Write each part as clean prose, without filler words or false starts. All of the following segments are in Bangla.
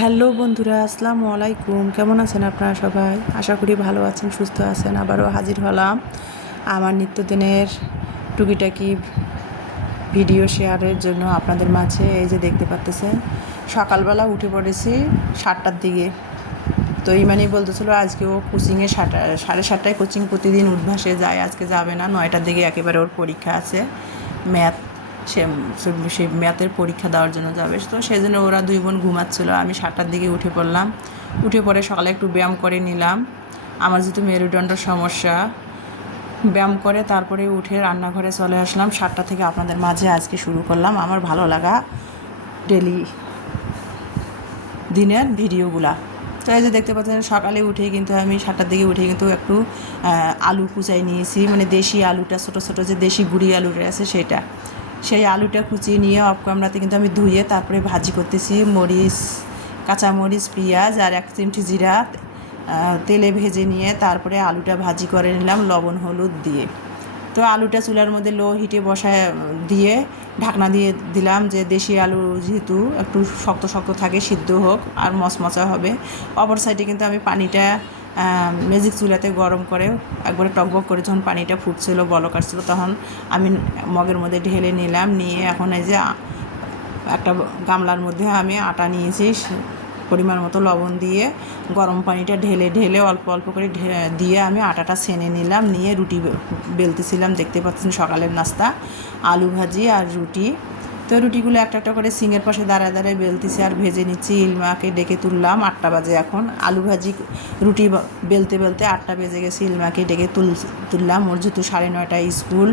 হ্যালো বন্ধুরা, আসসালামু আলাইকুম। কেমন আছেন আপনারা সবাই? আশা করি ভালো আছেন, সুস্থ আছেন। আবারও হাজির হলাম আমার নিত্যদিনের টুকিটাকি ভিডিও শেয়ারের জন্য আপনাদের মাঝে। এই যে দেখতে পাচ্তেছেন, সকালবেলা উঠে পড়েছি 7টার দিকে। তো ইমানি বলতেছিল আজকে ও কোচিংয়ে 7:30টায় কোচিং প্রতিদিন উদ্ভাসে যায়, আজকে যাবে না। 9টার দিকে একেবারে ওর পরীক্ষা আছে, ম্যাথ। সে সেই ম্যাথের পরীক্ষা দেওয়ার জন্য যাবে। তো সেই জন্য ওরা দুই বোন ঘুমাচ্ছিলো। আমি 7টার দিকে উঠে পড়লাম। উঠে পড়ে সকালে একটু ব্যায়াম করে নিলাম। আমার যেহেতু মেরুদণ্ডের সমস্যা, ব্যায়াম করে তারপরে উঠে রান্নাঘরে চলে আসলাম। 7টা থেকে আপনাদের মাঝে আজকে শুরু করলাম আমার ভালো লাগা ডেলি দিনের ভিডিওগুলা। তো এই যে দেখতে পাচ্ছেন, সকালে উঠে কিন্তু আমি 7টার দিকে উঠে কিন্তু একটু আলু কুচাই নিয়েছি, মানে দেশি আলুটা, ছোটো ছোটো যে দেশি গুঁড়ি আলুটা আছে সেটা। সেই আলুটা কুচিয়ে নিয়ে অফ ক্যামেরাতে কিন্তু আমি ধুয়ে তারপরে ভাজি করতেছি। মরিচ, কাঁচামরিচ, পেঁয়াজ আর 1 চিমটি জিরা তেলে ভেজে নিয়ে তারপরে আলুটা ভাজি করে নিলাম লবণ হলুদ দিয়ে। তো আলুটা চুলার মধ্যে লো হিটে বসায় দিয়ে ঢাকনা দিয়ে দিলাম, যে দেশি আলু যেহেতু একটু শক্ত শক্ত থাকে, সিদ্ধ হোক আর মচমচা হবে। অপর সাইডে কিন্তু আমি পানিটা ম্যাজিক চুলাতে গরম করে একবারে টকবক করে যখন পানিটা ফুটছিল, বলক আসছিল, তখন আমি মগের মধ্যে ঢেলে নিলাম। নিয়ে এখন এই যে একটা গামলার মধ্যে আমি আটা নিয়েছি, পরিমাণ মতো লবণ দিয়ে গরম পানিটা ঢেলে ঢেলে অল্প অল্প করে দিয়ে আমি আটাটা ছেনে নিলাম। নিয়ে রুটি বেলতেছিলাম। দেখতে পাচ্ছেন সকালের নাস্তা আলু ভাজি আর রুটি। তো রুটিগুলো একটা একটা করে সিংয়ের পাশে দাঁড়ায় দাঁড়ায় বেলতেছি আর ভেজে নিচ্ছি। ইলমাকে ডেকে তুললাম। 8টা বাজে এখন। আলু ভাজি রুটি বেলতে বেলতে 8টা বেজে গেছে। ইলমাকে ডেকে তুললাম। ওর যেহেতু 9:30টায় স্কুল।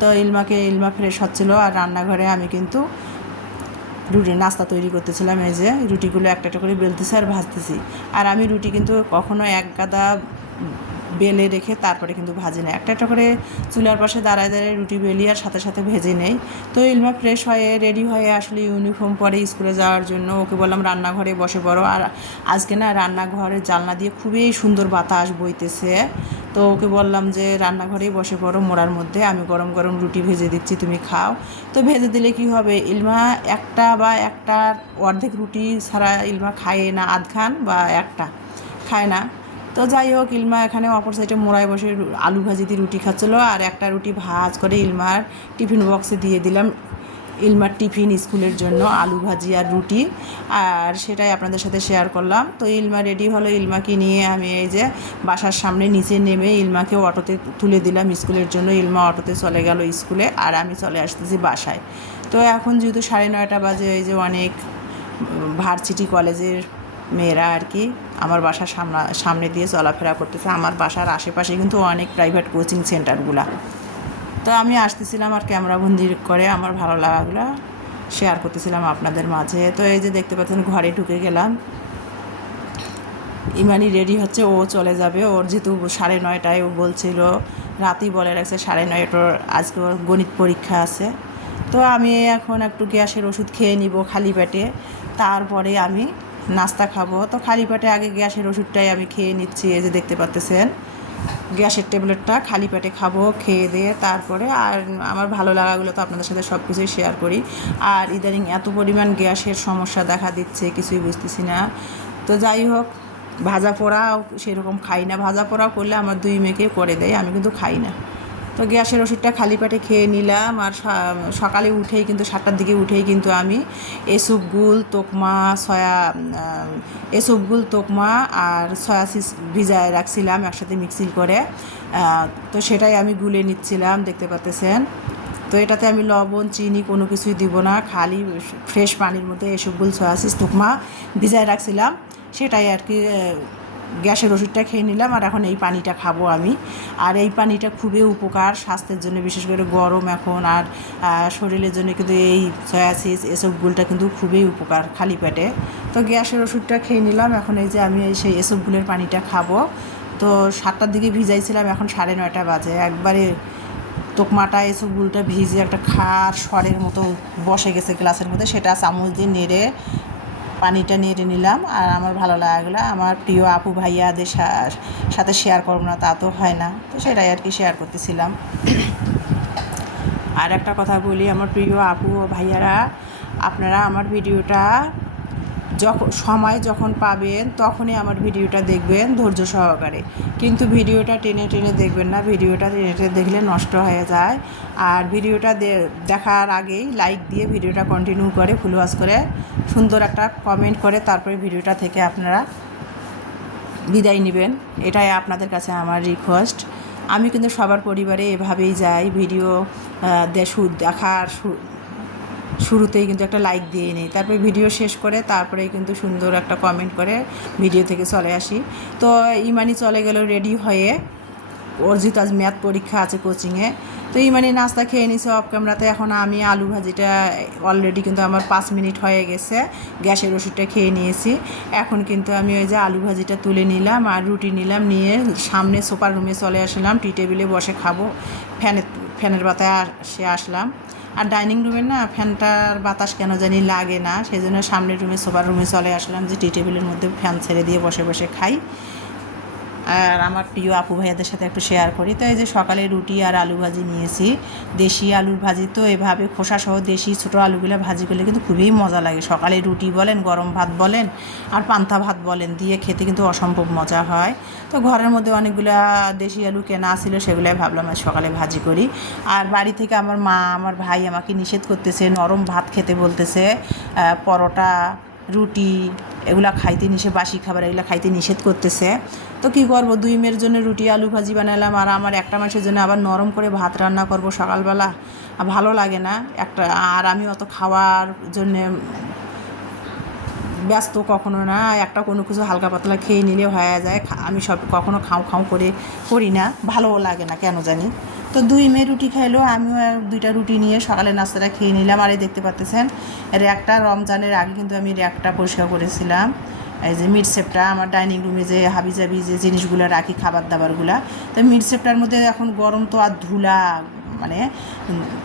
তো ইলমা ফ্রেশ হচ্ছিলো আর রান্নাঘরে আমি কিন্তু নাস্তা তৈরি করতেছিলাম। এই যে রুটিগুলো একটা একটা করে বেলতেছি আর ভাজতেছি। আর আমি রুটি কিন্তু কখনো এক গাদা বেলে রেখে তারপরে কিন্তু ভাজি নেই, একটা একটা করে চুলার পাশে দাঁড়ায় দাঁড়ায় রুটি বেলি আর সাথে সাথে ভেজে নেই। তো ইলমা ফ্রেশ হয়ে রেডি হয়ে আসলে ইউনিফর্ম পরে স্কুলে যাওয়ার জন্য ওকে বললাম রান্নাঘরে বসে পড়ো। আর আজকে না রান্নাঘরের জানলা দিয়ে খুবই সুন্দর বাতাস বইতেছে। তো ওকে বললাম যে রান্নাঘরেই বসে পড়ো মোড়ার মধ্যে, আমি গরম গরম রুটি ভেজে দিচ্ছি, তুমি খাও। তো ভেজে দিলে কি হবে, ইলমা একটার অর্ধেক রুটি ছাড়া ইলমা খায় না, আধখান বা একটা খায় না। তো যাই হোক, ইলমা এখানে অপর সাইডে মোড়ায় বসে আলু ভাজি দিয়ে রুটি খাচ্ছিলো। আর একটা রুটি ভাজ করে ইলমার টিফিন বক্সে দিয়ে দিলাম। ইলমার টিফিন স্কুলের জন্য আলু ভাজি আর রুটি, আর সেটাই আপনাদের সাথে শেয়ার করলাম। তো ইলমা রেডি হলো। ইলমাকে নিয়ে আমি এই যে বাসার সামনে নিচে নেমে ইলমাকে অটোতে তুলে দিলাম স্কুলের জন্য। ইলমা অটোতে চলে গেল স্কুলে আর আমি চলে আসতেছি বাসায়। তো এখন যেহেতু 9:30 বাজে, এই যে অনেক ভার্সিটি কলেজের মেয়েরা আর কি আমার বাসার সামনে দিয়ে চলাফেরা করতেছে। আমার বাসার আশেপাশে কিন্তু অনেক প্রাইভেট কোচিং সেন্টারগুলা। তো আমি আসতেছিলাম আর ক্যামেরাবন্দি করে আমার ভালো লাগাগুলো শেয়ার করতেছিলাম আপনাদের মাঝে। তো এই যে দেখতে পাচ্ছেন ঘরে ঢুকে গেলাম। ইমানি রেডি হচ্ছে, ও চলে যাবে। ওর যেহেতু 9:30টায় ও বলছিল, রাতেই বলে রাখছে 9:30টার আজকে ওর গণিত পরীক্ষা আছে। তো আমি এখন একটু গ্যাসের ওষুধ খেয়ে নিব খালি পেটে, তারপরে আমি নাস্তা খাবো। তো খালি পেটে আগে গ্যাসের ওষুধটাই আমি খেয়ে নিচ্ছি। এই যে দেখতে পাচ্ছেন গ্যাসের ট্যাবলেটটা খালি পেটে খাবো, খেয়ে দিয়ে তারপরে আর আমার ভালো লাগাগুলো তো আপনাদের সাথে সব কিছুই শেয়ার করি। আর ইদানিং এত পরিমাণ গ্যাসের সমস্যা দেখা দিচ্ছে, কিছুই বুঝতেছি না। তো যাই হোক, ভাজা পোড়াও সেরকম খাই না। ভাজা পোড়াও করলে আমার 2 মেয়েকে করে দেয়, আমি কিন্তু খাই না। তো গ্যাসের ওষুধটা খালি পেটে খেয়ে নিলাম। আর সকালে উঠেই কিন্তু 7টার দিকে উঠেই কিন্তু আমি এসবগুল তোকমা আর সয়া চিজ ভিজায় রাখছিলাম একসাথে মিক্সিং করে। তো সেটাই আমি গুলে নিচ্ছিলাম, দেখতে পাচ্ছেন। তো এটাতে আমি লবণ চিনি কোনো কিছুই দিব না, খালি ফ্রেশ পানির মধ্যে এসবগুল সয়া চিজ তোকমা ভিজায় রাখছিলাম, সেটাই আর কি গ্যাসের ওষুধটা খেয়ে নিলাম। আর এখন এই পানিটা খাবো আমি। আর এই পানিটা খুবই উপকার স্বাস্থ্যের জন্য, বিশেষ করে গরম এখন আর শরীরের জন্য কিন্তু এই সয়া চিজ এসবগুলটা কিন্তু খুবই উপকার খালি পেটে। তো গ্যাসের ওষুধটা খেয়ে নিলাম। এখন এই যে আমি সেই এসবগুলের পানিটা খাবো। তো 7টার দিকে ভিজাইছিলাম, এখন 9:30 বাজে। একবারে তোকমাটা এসবগুলটা ভিজে একটা খার সরের মতো বসে গেছে গ্লাসের মধ্যে, সেটা চামচ দিয়ে নেড়ে পানিটা নেড়ে নিলাম। আর আমার ভালো লাগাগুলো আমার প্রিয় আপু ভাইয়াদের সাথে শেয়ার করবো না তা তো হয় না, তো সেটাই আর কি শেয়ার করতেছিলাম। আর একটা কথা বলি, আমার প্রিয় আপু ও ভাইয়ারা, আপনারা আমার ভিডিওটা যখন পাবেন তখনই আমার ভিডিওটা দেখবেন ধৈর্য সহকারে, কিন্তু ভিডিওটা টেনে টেনে দেখবেন না, ভিডিওটা টেনে টেনে দেখলে নষ্ট হয়ে যায়। আর ভিডিওটা দেখার আগেই লাইক দিয়ে ভিডিওটা কন্টিনিউ করে ফুল ওয়াচ করে সুন্দর একটা কমেন্ট করে তারপরে ভিডিওটা থেকে আপনারা বিদায় নেবেন, এটাই আপনাদের কাছে আমার রিকোয়েস্ট। আমি কিন্তু সবার পরিবারে এভাবেই যাই, ভিডিও দেখার শুরুতেই কিন্তু একটা লাইক দিয়ে নিই, তারপরে ভিডিও শেষ করে তারপরেই কিন্তু সুন্দর একটা কমেন্ট করে ভিডিও থেকে চলে আসি। তো ইমানি চলে গেল রেডি হয়ে, ওর যেহেতু আজ ম্যাথ পরীক্ষা আছে কোচিংয়ে, তো ইমানি নাস্তা খেয়ে নিছে অফ ক্যামেরাতে। এখন আমি আলু ভাজিটা অলরেডি কিন্তু আমার 5 মিনিট হয়ে গেছে, গ্যাসের ওষুধটা খেয়ে নিয়েছি। এখন কিন্তু আমি ওই যে আলু ভাজিটা তুলে নিলাম আর রুটি নিলাম, নিয়ে সামনে সোফার রুমে চলে আসলাম, টি টেবিলে বসে খাবো। ফ্যানের বাতায় আসলাম। আর ডাইনিং রুমের না ফ্যানটার বাতাস কেন জানি লাগে না, সেই জন্য সামনের রুমে সোফার রুমে চলে আসলাম যে টি টেবিলের মধ্যে ফ্যান ছেড়ে দিয়ে বসে বসে খাই আর আমার প্রিয় আপু ভাইয়াদের সাথে একটু শেয়ার করি। তো এই যে সকালে রুটি আর আলু ভাজি নিয়েছি, দেশি আলুর ভাজি। তো এভাবে খোসাসহ দেশি ছোটো আলুগুলো ভাজি করলে কিন্তু খুবই মজা লাগে। সকালে রুটি বলেন, গরম ভাত বলেন আর পান্তা ভাত বলেন দিয়ে খেতে কিন্তু অসম্ভব মজা হয়। তো ঘরের মধ্যে অনেকগুলো দেশি আলু কেনা ছিল, সেগুলোই ভাবলাম আজ সকালে ভাজি করি। আর বাড়ি থেকে আমার মা আমার ভাই আমাকে নিষেধ করতেছে, নরম ভাত খেতে বলতেছে, পরোটা রুটি এগুলা খাইতে নিষেধ, বাসি খাবার এগুলো খাইতে নিষেধ করতেছে। তো কী করবো, 2 মেয়ের জন্য রুটি আলু ভাজি বানালাম আর আমার একটা মাসের জন্য আবার নরম করে ভাত রান্না করব সকালবেলা, ভালো লাগে না একটা। আর আমি অত খাওয়ার জন্যে ব্যস্ত কখনো না, একটা কোনো কিছু হালকা পাতলা খেয়ে নিলে হয়ে যায়। আমি সব কখনো খাও করে করি না, ভালোও লাগে না কেন জানি। তো 2 মেয়ে রুটি খাইলো, আমিও 2টা রুটি নিয়ে সকালে নাস্তাটা খেয়ে নিলাম। আর এই দেখতে পাচ্ছেন র্যাকটা, রমজানের আগে কিন্তু আমি র্যাকটা পরিষ্কার করেছিলাম। এই যে মিটসেপটা আমার ডাইনিং রুমে যে হাবিজাবি যে জিনিসগুলো রাখি খাবার দাবারগুলা, তো মিটসেপটার মধ্যে এখন গরম তো আর ধুলা, মানে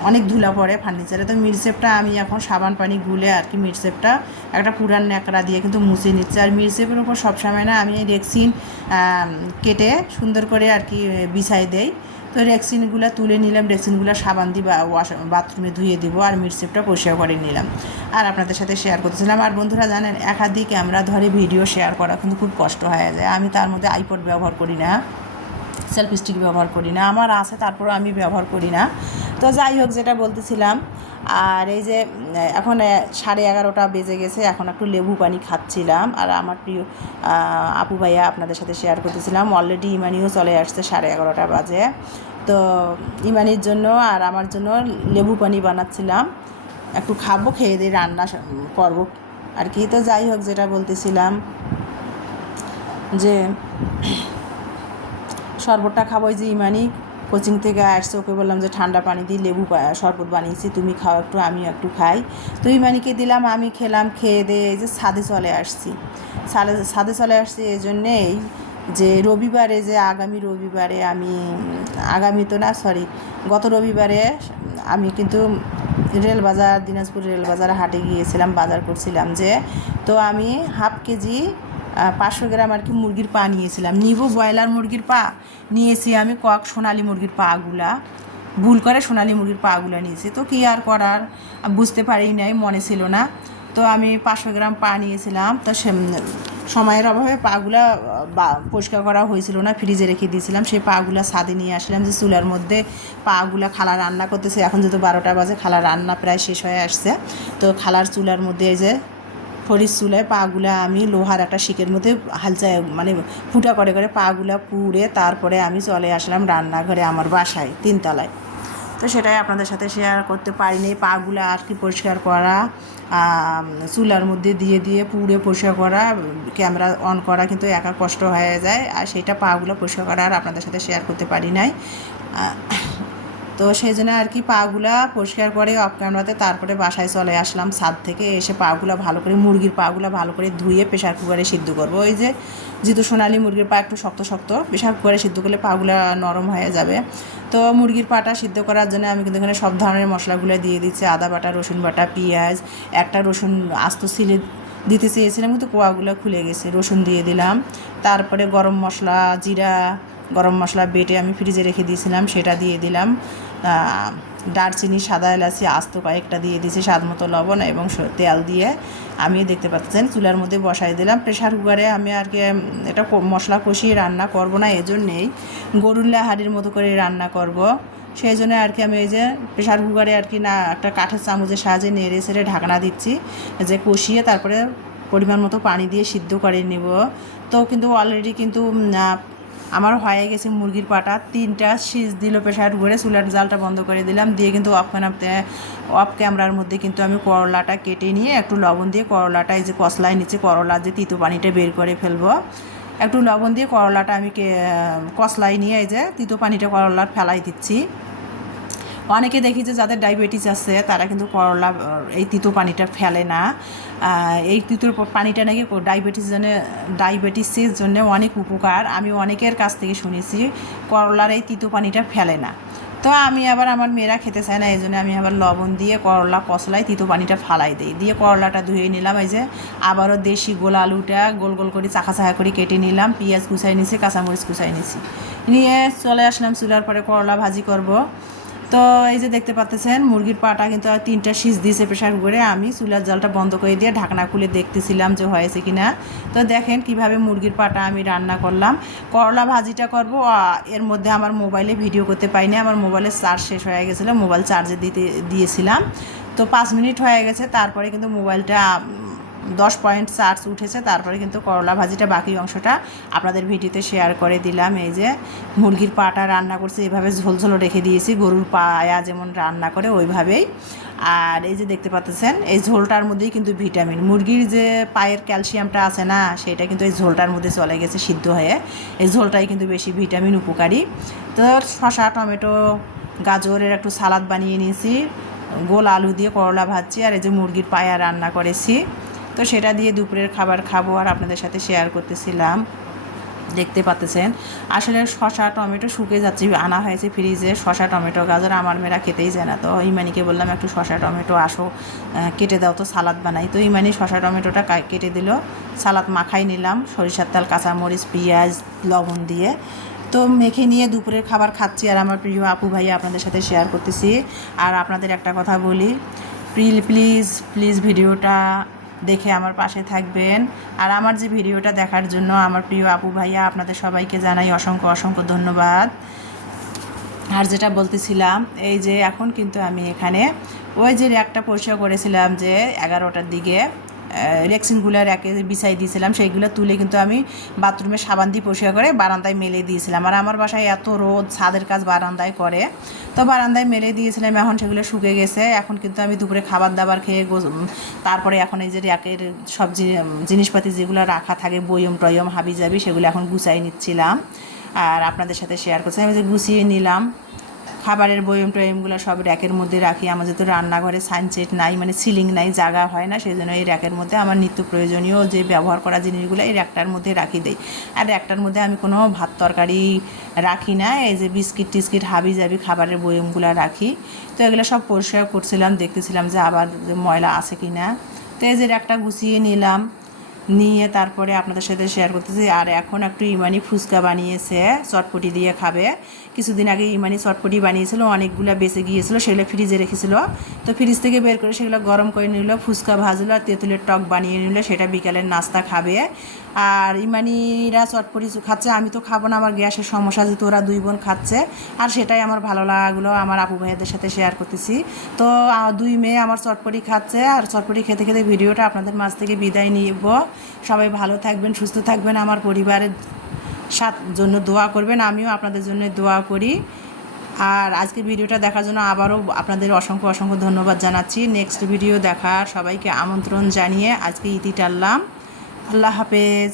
অনেক ধুলা পড়ে ফার্নিচারে। তো মিটসেপটা আমি এখন সাবান পানি গুলে আর কি মিটসেপটা একটা পুরান ন্যাকড়া দিয়ে কিন্তু মুছে নিচ্ছে। আর মিটসেপের উপর সবসময় না আমি রেক্সিন কেটে সুন্দর করে আর কি বিছাই দেই। তো রেক্সিনগুলো তুলে নিলাম, রেক্সিনগুলো সাবান দিয়ে বাথরুমে ধুয়ে দিব আর মিটসেপটা পরিষ্কার করে নিলাম আর আপনাদের সাথে শেয়ার করতেছিলাম। আর বন্ধুরা জানেন, একাধিক ক্যামেরা ধরে ভিডিও শেয়ার করা কিন্তু খুব কষ্ট হয়ে যায়। আমি তার মধ্যে আইপড ব্যবহার করি না, সেলফি স্টিক ব্যবহার করি না, আমার আছে তারপরেও আমি ব্যবহার করি না। তো যাই হোক, যেটা বলতেছিলাম, আর এই যে এখন 11:30 বেজে গেছে, এখন একটু লেবু পানি খাচ্ছিলাম আর আমার প্রিয় আপু ভাইয়া আপনাদের সাথে শেয়ার করতেছিলাম। অলরেডি ইমানিও চলে আসছে, 11:30 বাজে। তো ইমানির জন্য আর আমার জন্য লেবু পানি বানাচ্ছিলাম, একটু খাবো, খেয়ে দিয়ে রান্না করবো আর কি। তো যাই হোক, যেটা বলতেছিলাম যে শরবতটা খাবো। যে ইমানি কোচিং থেকে আসছে, ওকে বললাম যে ঠান্ডা পানি দিয়ে লেবু শরবত বানিয়েছি, তুমি খাও একটু, আমিও একটু খাই। তো ইমানিকে দিলাম, আমি খেলাম, খেয়ে দিয়ে এই যে ছাদে চলে আসছি। ছাদে চলে আসছি এই জন্যেই যে রবিবারে, যে আগামী রবিবারে গত রবিবারে আমি কিন্তু রেলবাজার, দিনাজপুর রেলবাজার হাটে গিয়েছিলাম, বাজার করছিলাম যে। তো আমি হাফ কেজি 500 গ্রাম আর কি মুরগির পা নিয়েছিলাম। ব্রয়লার মুরগির পা নিয়েছি আমি, সোনালি মুরগির পাগুলা, ভুল করে সোনালি মুরগির পাগুলা নিয়েছি। তো কী আর করার, বুঝতে পারি নাই, মনে ছিল না। তো আমি 500 গ্রাম পা নিয়েছিলাম। তো সময়ের অভাবে পাগুলা পরিষ্কার করা হয়েছিল না, ফ্রিজে রেখে দিয়েছিলাম। সেই পাগুলা ছাদে নিয়ে আসলাম, যে চুলার মধ্যে পাগুলা খালা রান্না করতেছে। এখন যেহেতু 12টা বাজে, খালা রান্না প্রায় শেষ হয়ে আসছে। তো খালার চুলার মধ্যে এই যে খড়ির চুলায় পাগুলা আমি লোহার একটা শিকের মধ্যে হালচায় মানে ফুটা করে করে পাগুলা পুড়ে তারপরে আমি চলে আসলাম রান্নাঘরে, আমার বাসায় 3 তলায়। তো সেটাই আপনাদের সাথে শেয়ার করতে পারিনি। পাগুলা আর কি পরিষ্কার করা, চুলার মধ্যে দিয়ে পুড়ে পরিষ্কার করা, ক্যামেরা অন করা কিন্তু একা কষ্ট হয়ে যায়। আর সেটা পাগুলো পরিষ্কার করা আর আপনাদের সাথে শেয়ার করতে পারি নাই। তো সেই জন্য আর কি পাগুলা পরিষ্কার করে অফ ক্যামেরাতে তারপরে বাসায় চলে আসলাম। ছাদ থেকে এসে পাগুলা ভালো করে, মুরগির পাগুলা ভালো করে ধুয়ে প্রেশার কুকারে সিদ্ধ করবো। ওই যে যেহেতু সোনালি মুরগির পা একটু শক্ত শক্ত, প্রেশার কুকারে সিদ্ধ করলে পাগুলা নরম হয়ে যাবে। তো মুরগির পাটা সিদ্ধ করার জন্য আমি কিন্তু এখানে সব ধরনের মশলাগুলো দিয়ে দিচ্ছি, আদা বাটা, রসুন বাটা, পেঁয়াজ, একটা রসুন আস্ত ছিলে দিতে চেয়েছিলাম কিন্তু কোয়াগুলো খুলে গেছে, রসুন দিয়ে দিলাম। তারপরে গরম মশলা, জিরা, গরম মশলা বেটে আমি ফ্রিজে রেখে দিয়েছিলাম, সেটা দিয়ে দিলাম। দারচিনি, সাদা এলাচি আস্ত কয়েকটা দিয়ে দিয়েছি, স্বাদ মতো লবণ এবং তেল দিয়ে আমি দেখতে পাচ্ছেন চুলার মধ্যে বসাই দিলাম। প্রেশার কুকারে আমি আর কি এটা মশলা কষিয়ে রান্না করব না, এজন্যেই গরুল্লা হাঁড়ির মতো করে রান্না করব। সেই জন্য আর কি আমি এই যে প্রেশার কুকারে আর কি না একটা কাঠের চামচের সাহায্যে নেড়ে ছেড়ে ঢাকনা দিচ্ছি, যে কষিয়ে তারপরে পরিমাণ মতো পানি দিয়ে সিদ্ধ করে নেব। তো কিন্তু অলরেডি কিন্তু আমার হয়ে গেছে মুরগির পাটা, 3টা সিজ দিল প্রেশার কুকারে। চুলার জালটা বন্ধ করে দিলাম, দিয়ে কিন্তু অফ ক্যামেরার মধ্যে কিন্তু আমি করলাটা কেটে নিয়ে একটু লবণ দিয়ে করলাটা এই যে কসলায় নিচে করলার যে তিতো পানিটা বের করে ফেলবো। একটু লবণ দিয়ে করলাটা আমি কসলায় নিয়ে এই যে তিতো পানিটা করলার ফেলাই দিচ্ছি। অনেকে দেখি যে যাদের ডায়াবেটিস আছে তারা কিন্তু করলা এই তিতো পানিটা ফেলে না। এই তিতোর পানিটা নাকি ডায়াবেটিসের জন্য অনেক উপকার। আমি অনেকের কাছ থেকে শুনেছি করলার এই তিতো পানিটা ফেলে না। তো আমি আবার আমার মেয়েরা খেতে চায় না, এই জন্য আমি আবার লবণ দিয়ে করলা কসলায় তিতো পানিটা ফালাই দিই। দিয়ে করলাটা ধুয়ে নিলাম, এই যে আবারও দেশি গোল আলুটা গোল গোল করে চাকা করে কেটে নিলাম, পেঁয়াজ কুচাই নিছি, কাঁচামরিচ কুচাই নিছি, নিয়ে চলে আসলাম চুলার পরে করলা ভাজি করব। তো এই যে দেখতে পাচ্ছেন মুরগির পাটা কিন্তু 3টা সিজ দিয়েছে প্রেশার কুকারে। আমি চুলার জালটা বন্ধ করে দিয়ে ঢাকনা খুলে দেখতেছিলাম যে হয়েছে কি না। তো দেখেন কিভাবে মুরগির পাটা আমি রান্না করলাম। করলা ভাজিটা করব, এর মধ্যে আমার মোবাইলে ভিডিও করতে পাইনি, আমার মোবাইলের চার্জ শেষ হয়ে গেছিলো, মোবাইল চার্জে দিয়েছিলাম। তো 5 মিনিট হয়ে গেছে, তারপরে কিন্তু মোবাইলটা 10 পয়েন্ট চার্জ উঠেছে। তারপরে কিন্তু করলা ভাজিটা বাকি অংশটা আপনাদের ভিডিওতে শেয়ার করে দিলাম। এই যে মুরগির পাটা রান্না করছি, এভাবে ঝোলঝোল রেখে দিয়েছি, গরুর পায়া যেমন রান্না করে ওইভাবেই। আর এই যে দেখতে পাচ্ছেন এই ঝোলটার মধ্যেই কিন্তু ভিটামিন, মুরগির যে পায়ের ক্যালসিয়ামটা আছে না সেটা কিন্তু এই ঝোলটার মধ্যে চলে গেছে সিদ্ধ হয়ে। এই ঝোলটাই কিন্তু বেশি ভিটামিন উপকারী। তো শসা, টমেটো, গাজরের একটু সালাদ বানিয়ে নিয়েছি, গোল আলু দিয়ে করলা ভাজছি, আর এই যে মুরগির পায়া রান্না করেছি। তো সেটা দিয়ে দুপুরের খাবার খাবো আর আপনাদের সাথে শেয়ার করতেছিলাম। দেখতে পাচ্ছেন আসলে শসা টমেটো শুকিয়ে যাচ্ছে, আনা হয়েছে ফ্রিজে শসা টমেটো গাজর, আমার মেয়েরা খেতেই যায় না। তো ইমানিকে বললাম একটু শসা টমেটো আসো কেটে দাও তো সালাদ বানাই। তো ইমানি শসা টমেটোটা কেটে দিল, সালাদ মাখাই নিলাম সরিষার তেল, কাঁচামরিচ, পেঁয়াজ, লবণ দিয়ে। তো মেখে নিয়ে দুপুরের খাবার খাচ্ছি আর আমার প্রিয় আপু ভাইয়া আপনাদের সাথে শেয়ার করতেছি। আর আপনাদের একটা কথা বলি, প্লিজ ভিডিওটা দেখে আমার পাশে থাকবেন। আর আমার যে ভিডিওটা দেখার জন্য আমার প্রিয় আপু ভাইয়া আপনাদের সবাইকে জানাই অসংখ্য ধন্যবাদ। আর যেটা বলতেছিলাম, এই যে এখন কিন্তু আমি এখানে ওই যে র্যাকটা পরিষ্কার করেছিলাম যে 11টার দিকে রেক্সিনগুলো র্যাকে বিছাই দিয়েছিলাম, সেইগুলো তুলে কিন্তু আমি বাথরুমে সাবান দিয়ে পরিষ্কার করে বারান্দায় মেলে দিয়েছিলাম। আর আমার বাসায় এত রোদ, ছাদের কাজ বারান্দায় করে, তো বারান্দায় মেলে দিয়েছিলাম। এখন সেগুলো শুকে গেছে। এখন কিন্তু আমি দুপুরে খাবার দাবার খেয়ে তারপরে এখন এই যে র্যাকের সব জিনিসপাতি যেগুলো রাখা থাকে, বয়ম টয়ম হাবি জাবি, সেগুলো এখন গুছাই নিচ্ছিলাম আর আপনাদের সাথে শেয়ার করছি। আমি যে গুছিয়ে নিলাম, খাবারের বয়ম টয়মগুলো সব র্যাকের মধ্যে রাখি। আমার যেহেতু রান্নাঘরে সানসেট নাই, মানে সিলিং নাই, জায়গা হয় না, সেই জন্য এই র্যাকের মধ্যে আমার নিত্য প্রয়োজনীয় যে ব্যবহার করা জিনিসগুলো এই র্যাকটার মধ্যে রাখি দেই। আর র্যাকটার মধ্যে আমি কোনো ভাত তরকারি রাখি না, এই যে বিস্কিট টিস্কিট হাবি জাবি খাবারের বয়মগুলো রাখি। তো এগুলো সব পরিষ্কার করছিলাম, দেখতেছিলাম যে আবার ময়লা আছে কি না। তো এই যে র্যাকটা গুছিয়ে নিলাম, নিয়ে তারপরে আপনাদের সাথে শেয়ার করতেছি। আর এখন একটু ইমানি ফুচকা বানিয়েছে, চটপটি দিয়ে খাবে। কিছুদিন আগে ইমানি চটপটি বানিয়েছিল, অনেকগুলো বেঁচে গিয়েছিলো, সেগুলো ফ্রিজে রেখেছিল। তো ফ্রিজ থেকে বের করে সেগুলো গরম করে নিল, ফুচকা ভাজলো আর তেঁতুলের টক বানিয়ে নিল, সেটা বিকালের নাস্তা খাবে। আর ইমানিরা চটপটি খাচ্ছে, আমি তো খাবো না, আমার গ্যাসের সমস্যা, যেহেতু ওরা 2 বোন খাচ্ছে। আর সেটাই আমার ভালো লাগাগুলো আমার আপু ভাইয়াদের সাথে শেয়ার করতেছি। তো 2 মেয়ে আমার চটপটি খাচ্ছে, আর চটপটি খেতে খেতে ভিডিওটা আপনাদের মাঝ থেকে বিদায় নিব। সবাই ভালো থাকবেন, সুস্থ থাকবেন, আমার পরিবারের জন্য দোয়া করবেন, আমিও আপনাদের জন্য দোয়া করি। আর আজকে ভিডিওটা দেখার জন্য আবারও আপনাদের অসংখ্য ধন্যবাদ জানাচ্ছি। নেক্সট ভিডিও দেখার সবাইকে আমন্ত্রণ জানিয়ে আজকে ইতি টানলাম। আল্লাহ হাফেজ।